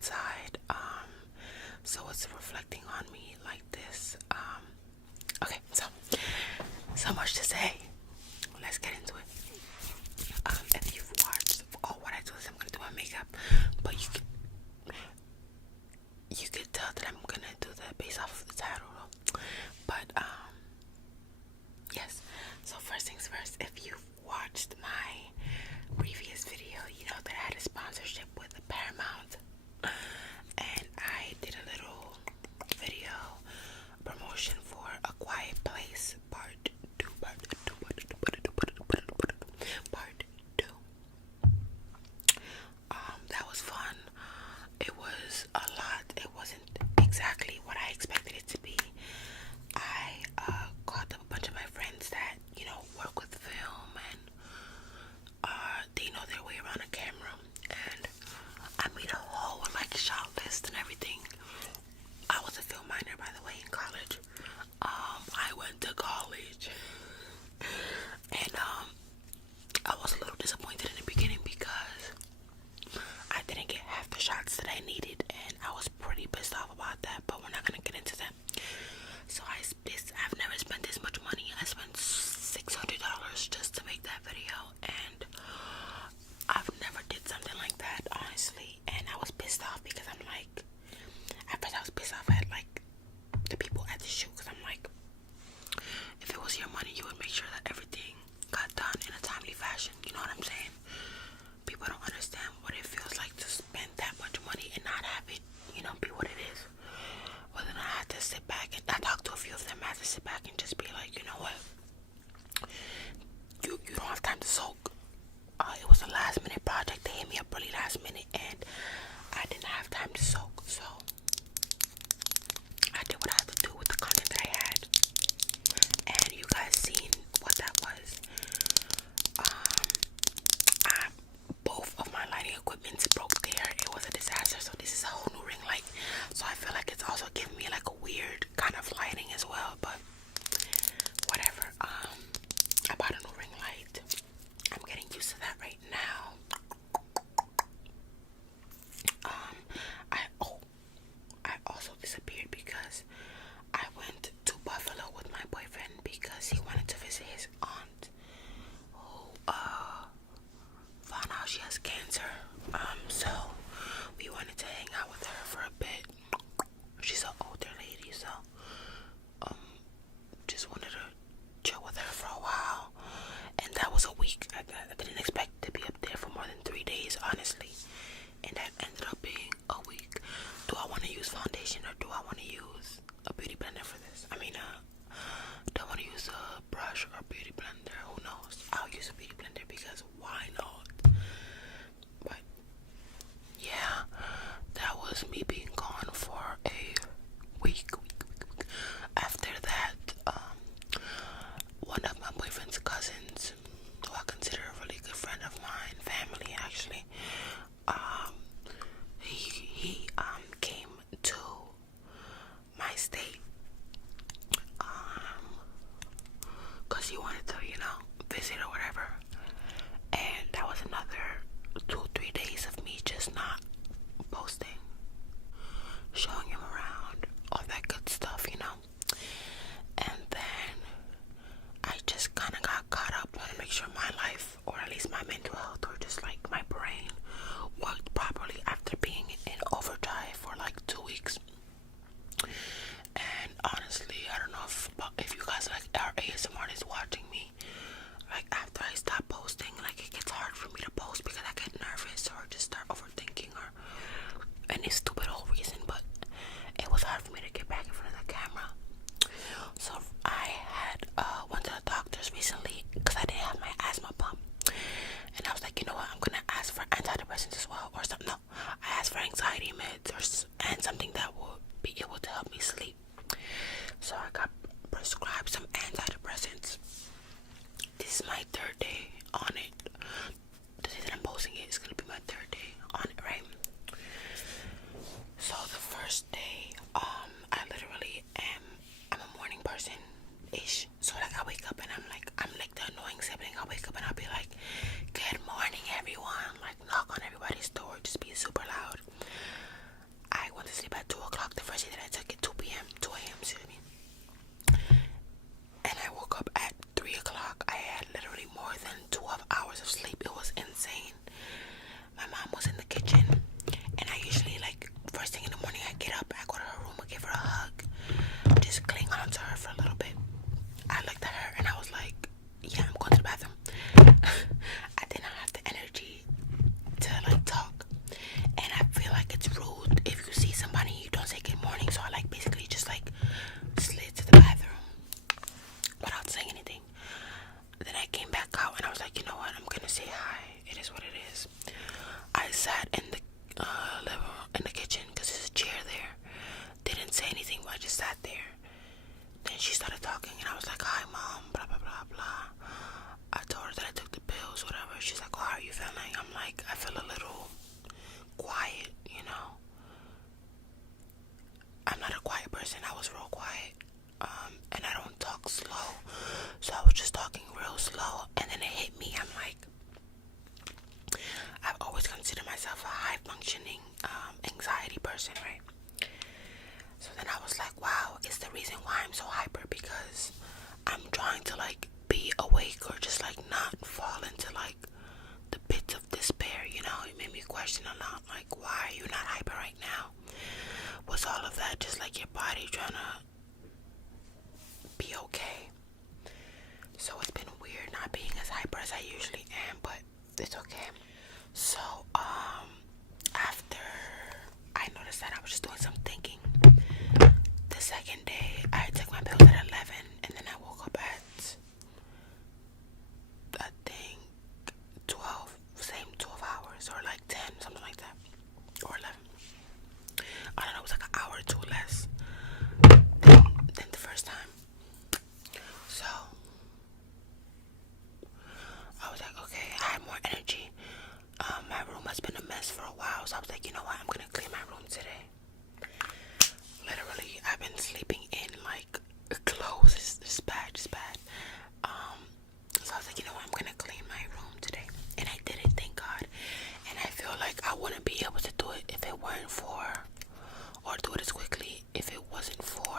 outside, so it's reflecting on me like this. Okay, so much to say. Let's get into it. If you've watched, what I do is I'm gonna do my makeup, but you could tell that I'm gonna do that based off of the title. But yes. So first things first, if you've watched my previous video, you know that I had a sponsorship with Paramount, and I did a little video promotion for A Quiet Place Part 2. That was fun. It was a lot. It wasn't exactly what I expected it to be. I called up a bunch of my friends that, you know, work with film, and they know their way around a camera, and I made a whole like shot list and everything. I was a film minor, by the way, in college. I went to college, and I was a little disappointed in the beginning because I didn't get half the shots that I needed, and I was pretty pissed off about that, but we're not gonna get into that. So I've never spent this much money. I spent $600 just to make that video, and I've never did something like that, honestly. And I was pissed off because I'm like, at first I was pissed off at like the people at the shoot, because I'm like, if it was your money, you would make sure that everything got done in a timely fashion. You know what I'm saying? People don't understand what it feels like to spend that much money and not have it, you know, be what it is. Well, then I had to sit back, and I talked to a few of them. I had to sit back and just be like, you know what? You don't have time to soak. It was a last minute project. They hit me up really last minute, and I didn't have time to soak. So I did what I had to do with the content that I had, and you guys seen what that was. Both of my lighting equipments broke there. It was a disaster. So this is a whole new ring light. So I feel like it's also giving me like a weird kind of lighting as well. But whatever. I bought a new ring light. I'm getting used to that right now. I also disappeared because I went to Buffalo with my boyfriend because he wanted to visit his aunt who found out she has cancer. So we wanted to hang out with her for a bit. She's an older lady, so just wanted to chill with her for a while. And that was a week. I didn't expect to be up there for more than 3 days, honestly. And that ended up being a week. Do I want to use foundation, or do I want to use a beauty blender for this? I mean, do I want to use a brush or a beauty blender? Who knows? I'll use a beauty blender because why not? But yeah, that was me being gone for a week. After that, one of my boyfriend's cousins, who I consider a really good friend of mine, family actually, he came to my state, cause he wanted to, you know, visit or whatever. And that was another 2-3 days of me just not posting, showing him around, all that good stuff, you know. And then I just kind of got caught up trying to make sure my life, or at least my mental health, or just like my brain, worked properly after being in overdrive for like 2 weeks. And honestly, I don't know if you guys like are ASMR artists watching me. Like after I stop posting, like it gets hard for me to post because I get nervous or just start overthinking or any stupid old reason. But it was hard for me to get back in front of the camera. So I had went to the doctors recently because I didn't have my asthma pump, and I was like, you know what, I'm gonna ask for antidepressants as well, or something. No, I asked for anxiety meds and something that will be able to help me sleep. So I got prescribed some antidepressants. This is my 3rd day on it. The day that I'm posting it is gonna be my 3rd day on it, right? So the first day, I literally I'm a morning person ish. So like I wake up and I'm like the annoying sibling. I wake up and I'll be like, good morning everyone, like knock on everybody's door, just be super loud. I'm not a quiet person. I was real quiet. And I don't talk slow. So I was just talking real slow, and then it hit me. I'm like, I've always considered myself a high functioning anxiety person, right? So then I was like, wow, it's the reason why I'm so hyper, because I'm trying to like be awake or just like not fall into like the pits of despair, you know. It made me question a lot, like, why are you not hyper right now? Was all of that just like your body trying to be okay? So it's been weird not being as hyper as I usually am, but it's okay. So after I noticed that, I was just doing some thinking. The second day I took my pills at 11, and then I woke up at, I think, 12, same 12 hours, or like 10, something like that, or 11. I don't know, it was like an hour or two less than the first time. So I was like, okay, I have more energy. My room has been a mess for a while, so I was like, you know what, I'm gonna clean my room today. Literally, I've been sleeping in like clothes. It's bad, it's bad. So I was like, you know what, I'm gonna clean my room today, and I did it, thank God. And I feel like I wouldn't be able to do it if it weren't for, or do it as quickly if it wasn't for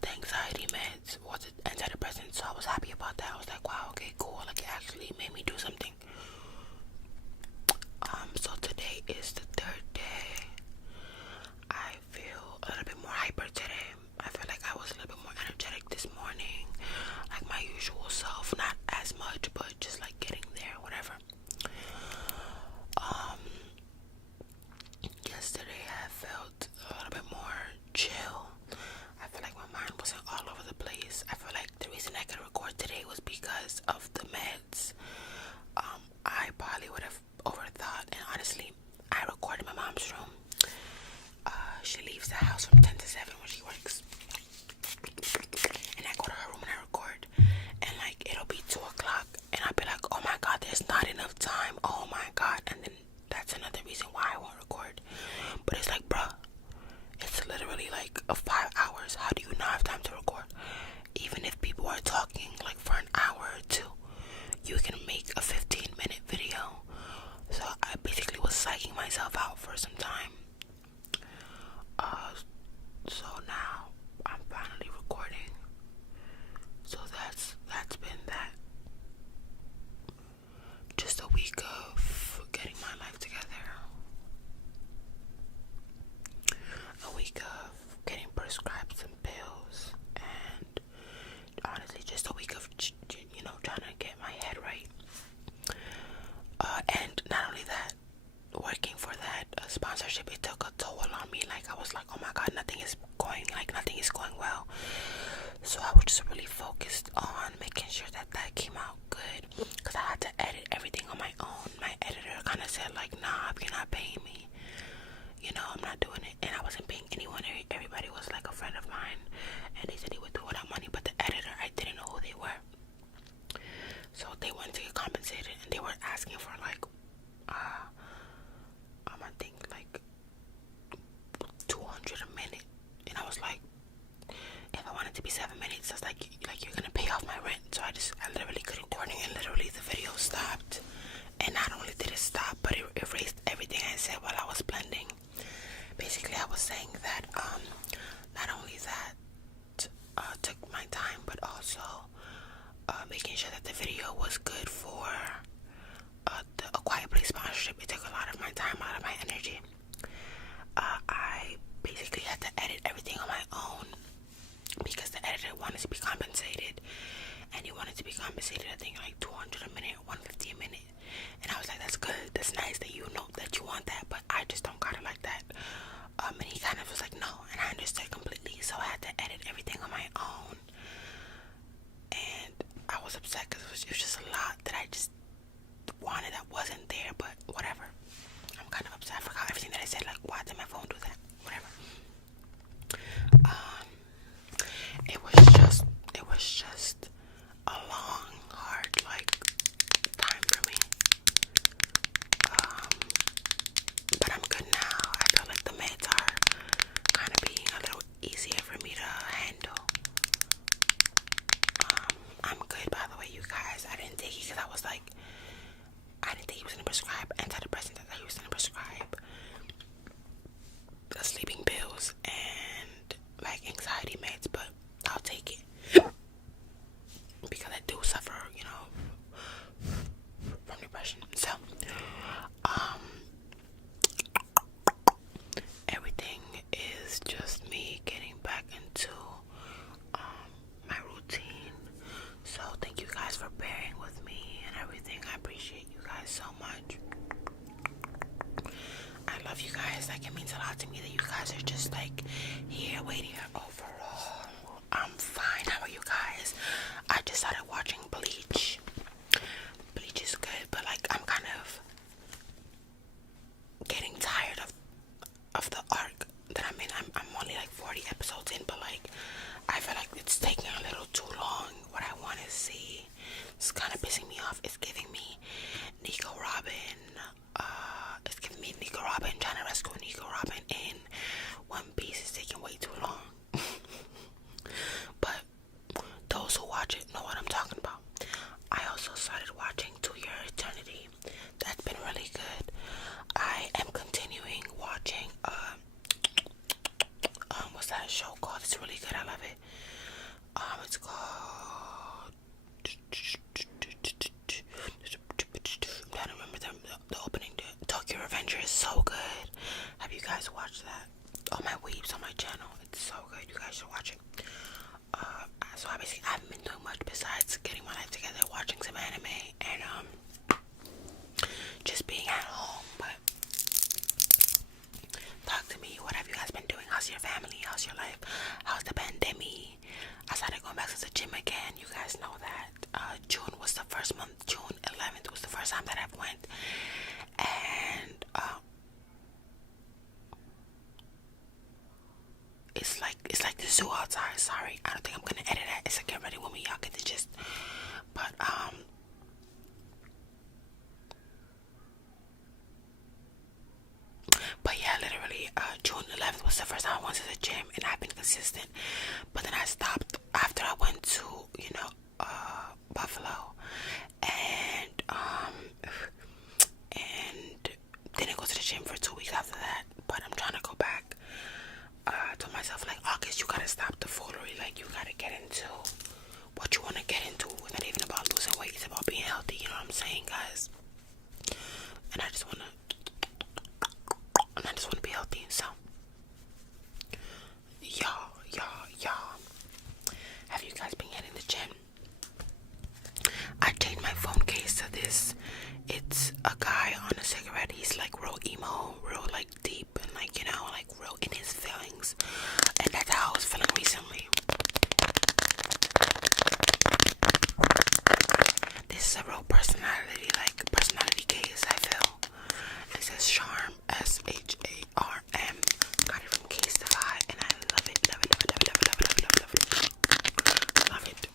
the anxiety meds or the antidepressants. So I was happy about that. I was like, wow, okay, cool. Like, it actually made me do something. So today is the third day. I feel a little bit more hyper today. I feel like I was a little bit more energetic this morning, like my usual self. Not as much, but just like getting there, whatever. Yesterday I felt a little bit more chill. I feel like my mind wasn't all over the place. I feel like the reason I could record today was because of the meds. I probably would have overthought, and honestly, I recorded in my mom's room. She leaves the house from 10 to 7 when she works, and I go to her room and I record, and like it'll be 2 o'clock, and I'll be like, oh my god, there's not enough time, oh my god. And then that's another reason why I won't record. But it's like, bruh, it's literally like 5 hours. How do you not have time to record? Even if people are talking like for an hour or two, you can make a 15-minute video. So I basically was psyching myself out for some time. So now I'm finally recording. So that's been that. Just a week of getting my life together. A week of getting prescribed some pills, and honestly just a week of trying to get my head right. And not only that, working for that sponsorship, it took a toll on me. Like, I was like, oh my god, nothing is going well. So I was just really focused on making sure that came out good, because I had to edit everything on my own. My editor kind of said like, nah, if you're not paying me, I'm not doing it. And I wasn't paying anyone. Everybody was like a friend of mine, and they said they would do it without money. But the editor, I didn't know who they were. So they wanted to get compensated, and they were asking for like, I think like $200 a minute. And I was like, if I wanted to be 7 minutes, that's like you're gonna pay off my rent. So I literally couldn't recording, and literally the video stopped. And not only did it stop, but it erased everything I said while I was blending. Basically, I was saying that not only that took my time, but also making sure that the video was good for the A Quiet Place sponsorship. It took a lot of my time, a lot of my energy. I basically had to edit everything on my own because the editor wanted to be compensated, and he wanted to be compensated, I think, like $200 a minute, $150 a minute. And I was like, that's good, that's nice that you know that you want that, but I just don't got it like that. And he kind of was like, no, and I understood completely. So I had to edit everything on my own, and I was upset because it was just a lot that I just wanted that wasn't there. But whatever, I'm kind of upset. I forgot everything that I said. Like, why did my phone do that? Whatever. It was just a long, hard time for me. But I'm good now. guys. Like, it means a lot to me that you guys are just like here waiting. Overall, I'm fine. How are you guys? I just started watching Bleach. Bleach is good, but like I'm kind of getting tired of the arc that I'm in. I'm only like 40 episodes in, but like I feel like it's taking a little too long. What I want to see, it's kind of pissing me off. It's giving me Nico Robin. It's giving me Nico Robin trying to rescue Nico Robin in One Piece. Is taking way too long. But those who watch it know what I'm talking about. I also started watching To Your Eternity. That's been really good. I am continuing watching what's that show called? It's really good. I love it. It's called I'm trying to remember the opening. Tokyo Revenger is so good. Have you guys watched that? All my weebs on my channel. It's so good. You guys should watch it. So obviously I haven't been doing much besides getting my life together, watching some anime, and just being at home. But talk to me. What have you guys been doing? How's your family? How's your life? How's the pandemic? I started going back to the gym again. You guys know that. June was the first month. June 11th was the first time that I went, and it's like the zoo outside. Sorry, I don't think I'm gonna edit that. It's a get ready with me. Y'all get the gist. But yeah, literally, June 11th was the first time I went to the gym, and I've been consistent. But then I stopped after I went to, Buffalo, and didn't go to the gym for 2 weeks after that. But I'm trying to go back. I told myself, like, August, you gotta stop the foolery. Like, you gotta get into what you want to get into. It's not even about losing weight. It's about being healthy. You know what I'm saying, guys? And I just want to be healthy. So, y'all. Have you guys been hitting the gym? I changed my phone case to this. It's a guy on a cigarette. He's like real emo, real like deep, and like, like real in his feelings. And that's how I was feeling recently. This is a real personality case, I feel. It says Sharm, SHARM. Got it from Casetify, and I love it. Love it.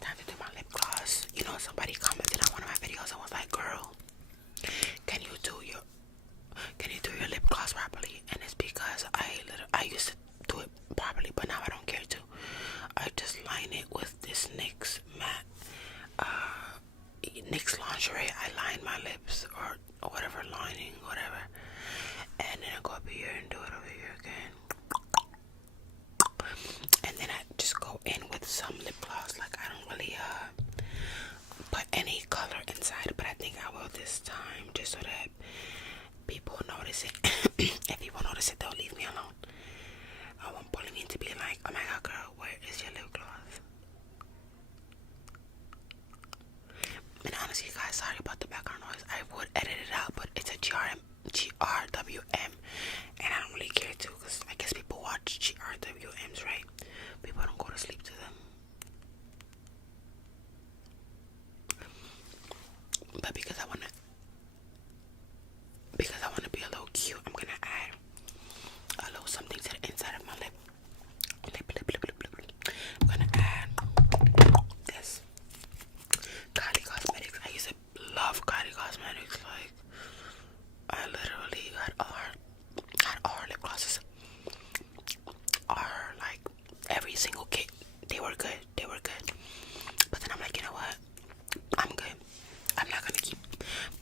Time to do my lip gloss. Somebody commented on one of my videos and was like, girl, can you do your lip gloss properly? And it's because I used to do it properly, but now I don't care to. I just line it with this NYX matte NYX lingerie. I line my lips or whatever lining, whatever, and then I go up here and do it over here again, and then I just go in with some lip gloss. Like, I don't really put any color inside, but I think I will this time, just so that people notice it. If people notice it, they'll leave me alone. I won't bully me into being like, oh my god, girl, where is your lip gloss? And honestly, guys, sorry about the background noise. I would edit it out, but it's a GRWM, and I don't really care to, because I guess people watch GRWMs, right? People don't go to sleep to them. But because I wanna be a little cute, I'm gonna add a little something to the inside of my lip. I'm gonna add this Kylie Cosmetics. I used to love Kylie Cosmetics. Like, I literally had all her lip glosses. Are like every single kit. They were good. But then I'm like, you know what? I'm good. I'm not gonna keep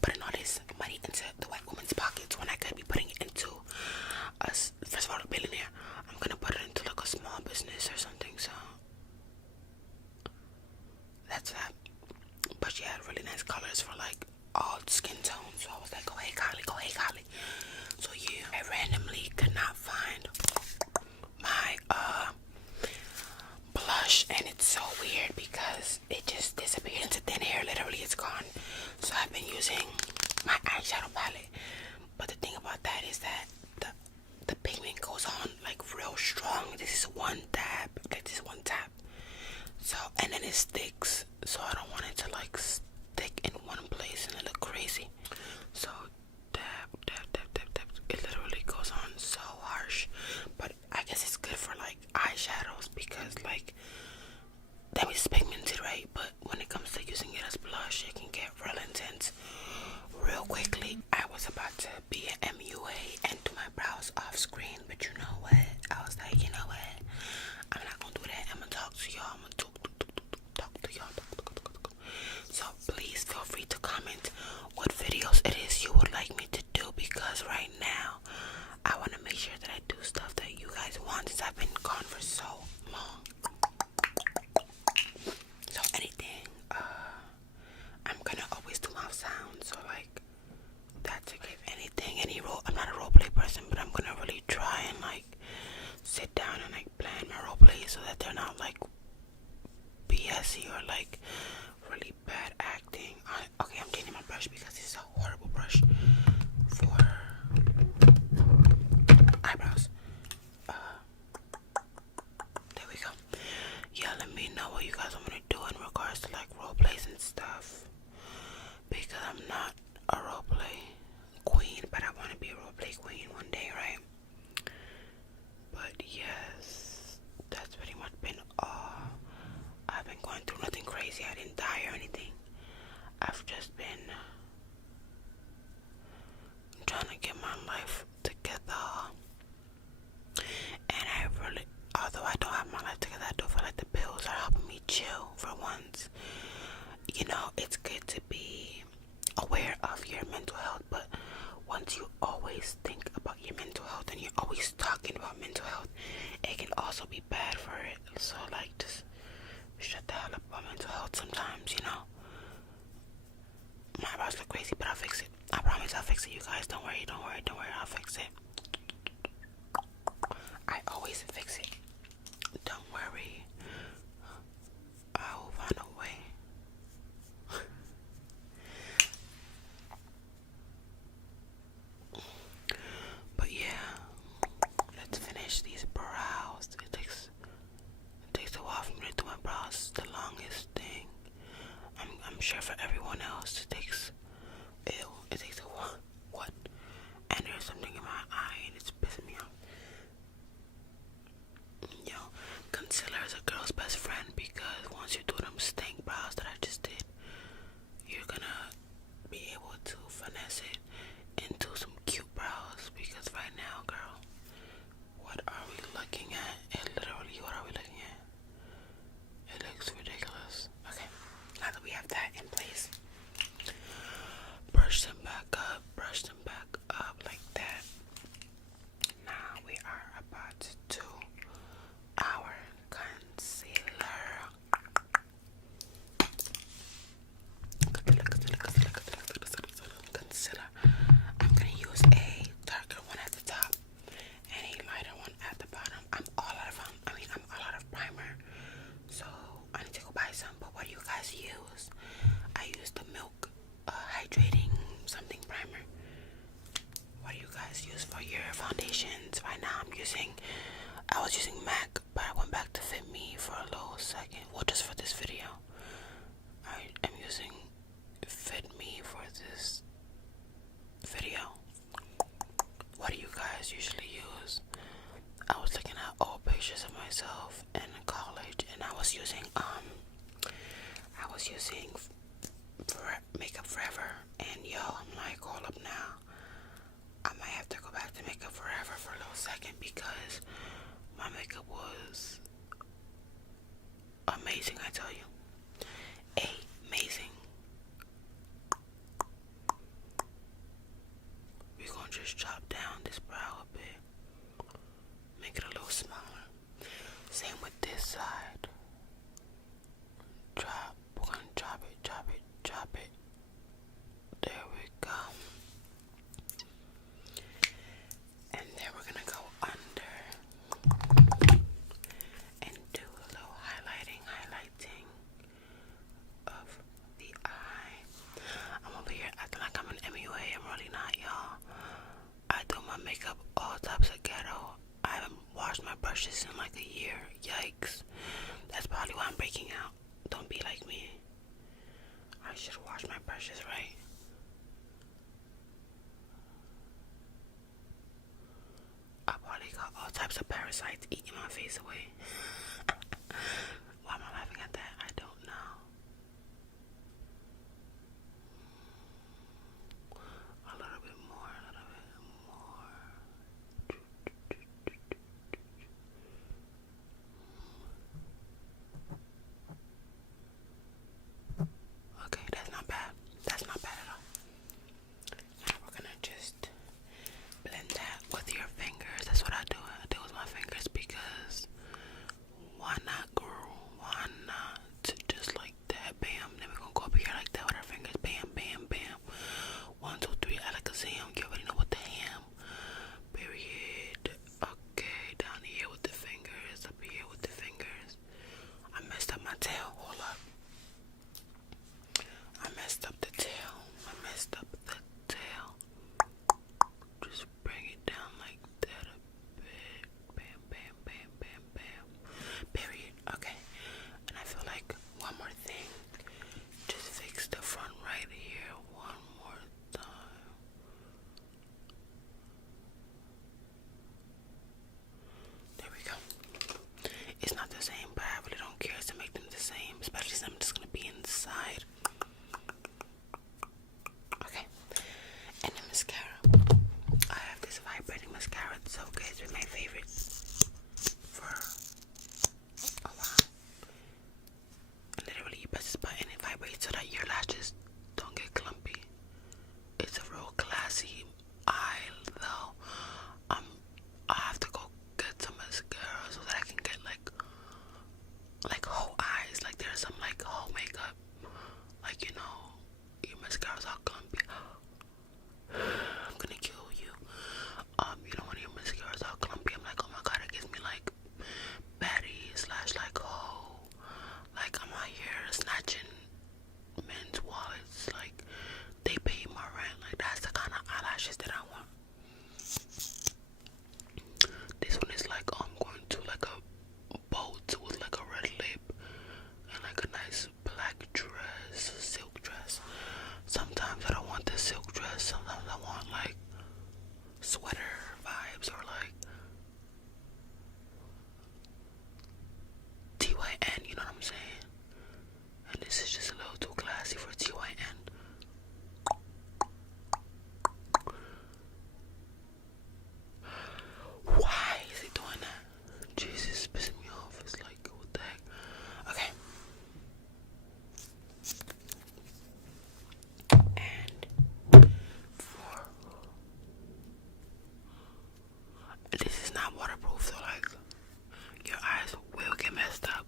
putting all this money into the white woman's pockets when I could be putting it into us. First of all, a billionaire. I'm gonna put it into like a small business or something. So that's that. But she had really nice colors for like all skin tones. So I was like, go hey Kylie. So yeah, I randomly could not find my blush, and it's always think about your mental health and you're always talking about mental health, it can also be bad for it. So like, just shut the hell up about mental health sometimes, you know. My eyebrows look crazy, but I'll fix it. I promise I'll fix it, you guys. Don't worry, I'll fix it. I always fix it. Don't worry. I will find a way. But yeah, let's finish these brows. It takes a while for me to do my brows. It's the longest thing. I'm sure for everyone else it takes a while. What? And there's something in my eye and it's pissing me off. Yo, concealer is a girl's best friend because once you do them stank brows that I just did, you're gonna be able to finesse it into some cute brows. Because right now, girl, what are we looking at? What are we looking at? It looks ridiculous. Okay, now that we have that in place, brush them back up like that. Now we are about to do our concealer. I'm gonna use a darker one at the top and a lighter one at the bottom. I'm all out of primer, so I need to go buy some. But what do you guys use? I use the Milk hydrating something primer. What do you guys use for your foundations? Right now I was using MAC, but I went back to Fit Me for a little second. Well, just for this video. I am using Fit Me for this video. What do you guys usually use? I was looking at old pictures of myself in college, and I was using Makeup Forever, and yo, I'm like, hold up now. I might have to go back to Makeup Forever for a little second because my makeup was amazing, I tell you. Amazing. We're gonna just chop down this brow a bit. Make it a little smaller. Same with this side. We're gonna chop it. There we go. And then we're gonna go under and do a little highlighting of the eye. I'm over here acting like I'm an MUA. I'm really not, y'all. I do my makeup all types of ghetto. I haven't washed my brushes in like a year. Yikes. That's probably why I'm breaking out. Don't be like me. I should wash my brushes, right? I probably got all types of parasites eating my face away. Why am I laughing at that? I don't know. A little bit more. Okay, that's not bad. That's not bad at all. Now we're gonna just blend that with your fingers. That's what I do. I do with my fingers because sweater vibes or like TYN, you know what I'm saying? And this is just a little too classy for TYN. Why is he doing that? Jesus, it's pissing me off. It's like, what the heck? Okay. And for this is not waterproof, so like your eyes will get messed up.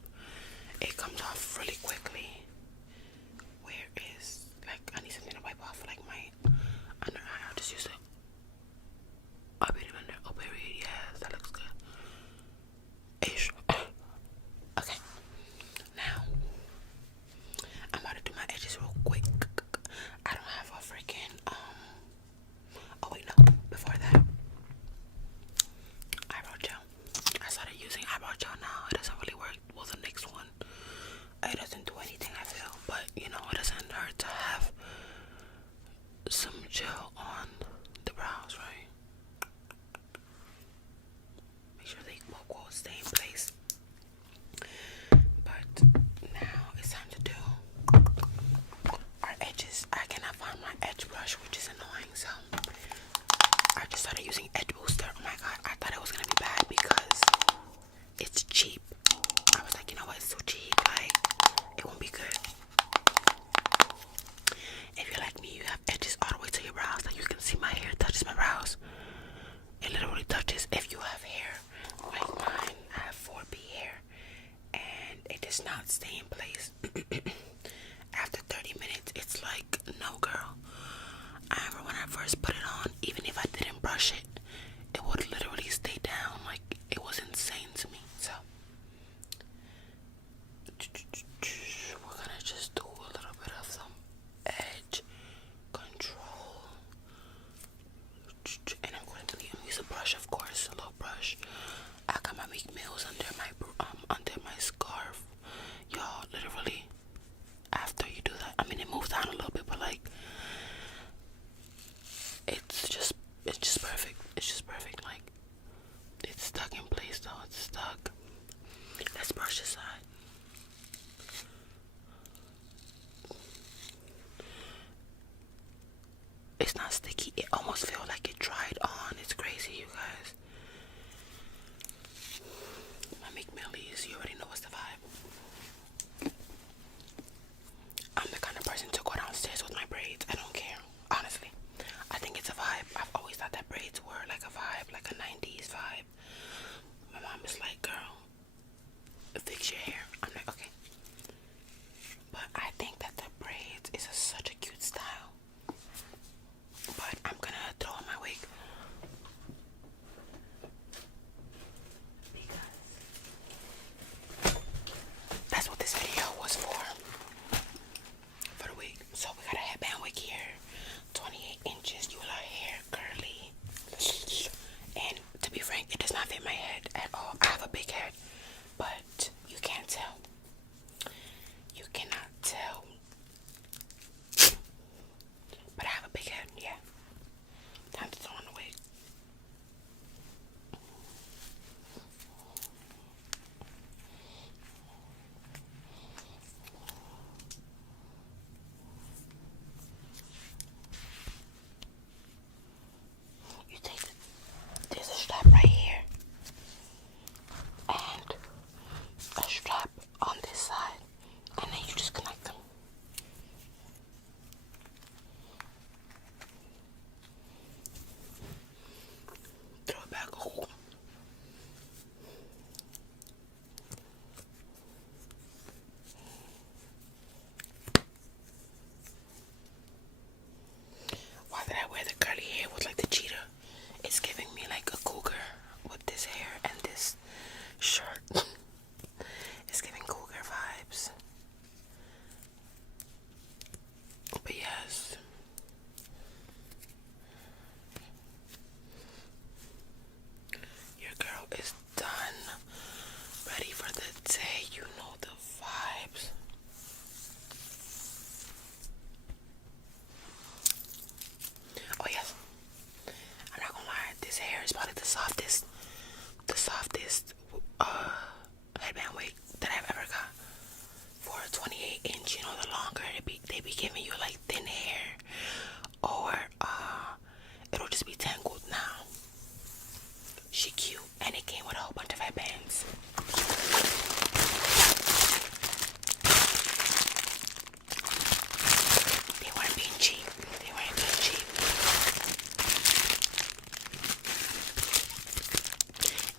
It comes off really quickly. Where is, like, I need something to wipe off like my under eye. I'll just use it. I'll be under. Oh baby, yes, that looks good. Ish. Okay. Now I'm about to do my edges real quick. I don't have a freaking oh wait, no, before that, eyebrow gel. I started using eyebrow gel now. It doesn't really work. Well, the next one, it doesn't do anything, I feel, but you know, it doesn't hurt to have some gel on the brows, right? Make sure they quote stay in place. But now it's time to do our edges. I cannot find my edge brush, which is annoying, so I just started using Edge Booster. Oh my god, I thought it was gonna be bad because it's cheap. I was like, you know what, it's so cheap, like it won't be good. If you're like me, you have edges all the way to your brows. Like you can see my hair touches my brows. It literally touches. If you have hair like mine, I have 4B hair, and it does not stay in place. After 30 minutes, it's like, no girl. I remember when I first put it on, even if I didn't brush it, it would literally stay down. Like, it was insane to me. So we're gonna just do a little bit of some edge control, and I'm going to use a brush, of course, a little brush. I got my Meek Mills under my scarf, y'all. Literally, after you do that, I mean, it moves down a little bit, but like, it's just perfect. It's just perfect. Like, it's stuck in place though. It's stuck. Let's brush this side. It's not sticky. It almost feels like it dried on. It's crazy, you guys. My Meek Millies, you already know what's the vibe. I'm the kind of person to go downstairs with my braids. I don't care, honestly. I think it's a vibe. I've always thought that braids were like a vibe, like a 90s vibe. My mom is like, girl, fix your hair. I'm like, okay. But I think that the braids is such a cute style. But I'm gonna throw on my wig. Because that's what this video was for the wig. So we got a headband wig here, 28 inches, you love hair, curly. And to be frank, it does not fit my head at all. I have a big head, but you can't tell. the softest headband wig that I've ever got. For a 28-inch, you know, the longer they be giving you like thin hair, or it'll just be tangled. Now she cute, and it came with a whole bunch of headbands. They weren't being cheap.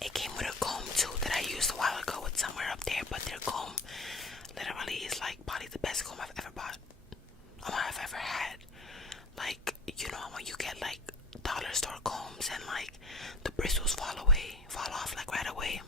It came with a comb too that I used a while ago with somewhere up there, but their comb literally is like probably the best comb I've ever bought. I've ever had. Like, you know when you get like dollar store combs and like the bristles fall off like right away.